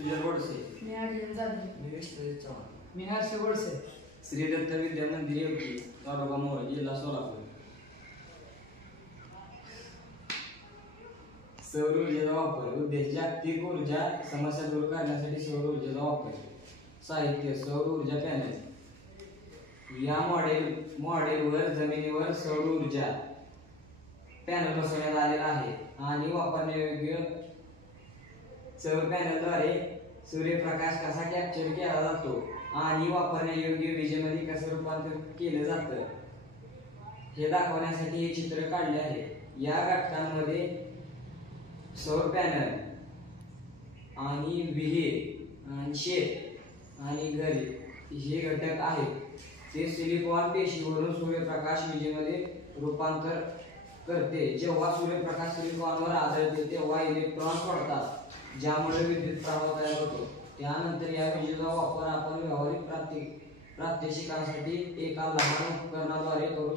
सुजल गोडसे, मी अर्जुन जाधव, मी विष्णू चव्हाण, मी हर्ष गोडसे, श्री दत्त विद्या मंदिर येवती, तालुका मोहोळ, जिल्हा सोलापूर. सौर ऊर्जेचा वापर. उद्देश जागतिक ऊर्जा समस्या दूर करण्यासाठी सौर ऊर्जेचा वापर. साहित्य सौर ऊर्जा पॅनल. या मॉडेलवर जमिनीवर सौर ऊर्जा पॅनल बसवण्यात आलेला आहे आणि वापरण्यायोग्य सौर पॅनलद्वारे सूर्यप्रकाश कसा कॅप्चर केला जातो आणि वापरण्यायोग्य विजेमध्ये कसं रूपांतरित केलं जातं हे दाखवण्यासाठी हे चित्र काढले आहे. या घटकांमध्ये सौर पॅनल आणि विहीर आणि शेत आणि घर हे घटक आहेत. ते सिलिकॉन पेशीवरून सूर्यप्रकाश विजेमध्ये रूपांतर करते. जेव्हा सूर्यप्रकाश सिलिकॉनवर आदळते तेव्हा इलेक्ट्रॉन सोडतात ज्यामुळे विद्युत प्रवाह तयार होतो. त्यानंतर या विजेचा वापर आपण व्यावहारिक प्रात्यक्षिकांसाठी एका लहान उपकरणाद्वारे करू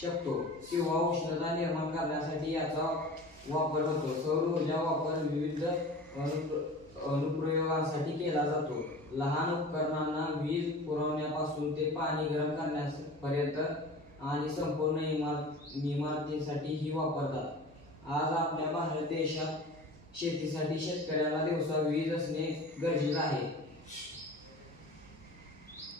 शकतो किंवा उष्णता निर्माण करण्यासाठी याचा वापर होतो. सौर ऊर्जा वापर विविध अनुप्रयोगांसाठी केला जातो. लहान उपकरणांना वीज पुरवण्यापासून ते पाणी गरम करण्यापर्यंत आणि संपूर्ण इमारतीसाठी ही वापरतात. आज आपल्या भारत देशात शेतीसाठी शेतकऱ्याला दिवसा वीज असणे गरजेचे आहे,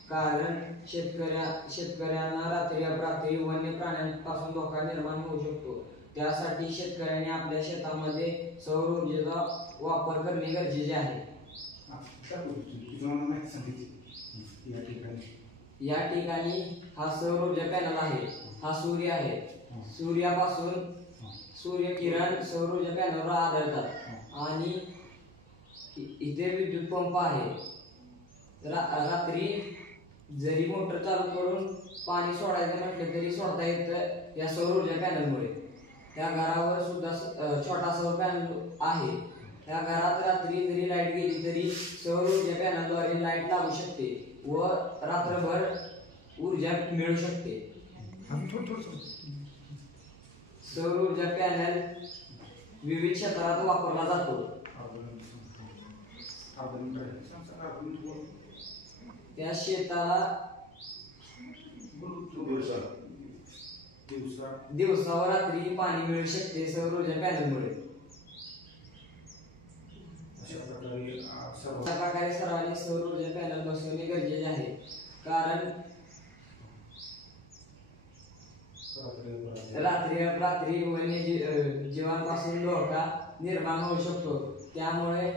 कारण शेतकऱ्यांना रात्री अपरात्री वन्य प्राण्यांपासून धोका निर्माण होऊ शकतो. त्यासाठी शेतकऱ्यांनी आपल्या शेतामध्ये सौर ऊर्जेचा वापर करणे गरजेचे आहे. या ठिकाणी हा सौर ऊर्जा पॅनल आहे. हा सूर्य आहे. सूर्यापासून सूर्यकिरण सौर ऊर्जा पॅनलवर आढळतात आणि इथे विद्युत पंप आहे. रात्री जरी मोटर चालू करून पाणी सोडायचं म्हटलं तरी सोडता येतं या सौर ऊर्जा पॅनलमुळे. त्या घरावर सुद्धा छोटा सौर पॅनल आहे. त्या घरात रात्री जरी लाईट गेली तरी सौर ऊर्जा पॅनलद्वारे लाईट लागू शकते व रात्रभर ऊर्जा मिळू शकते. सौर ऊर्जा पॅनल विविध क्षेत्रात वापरला जातो. त्या शेताला दिवसा व रात्री पाणी मिळू शकते सौर ऊर्जा पॅनलमुळे. अशा प्रकारे सर्वांनी सौर ऊर्जा पॅनल बसवणे गरजेचे आहे, कारण रात्री वन्य जीवांपासून धोका निर्माण होऊ शकतो. त्यामुळे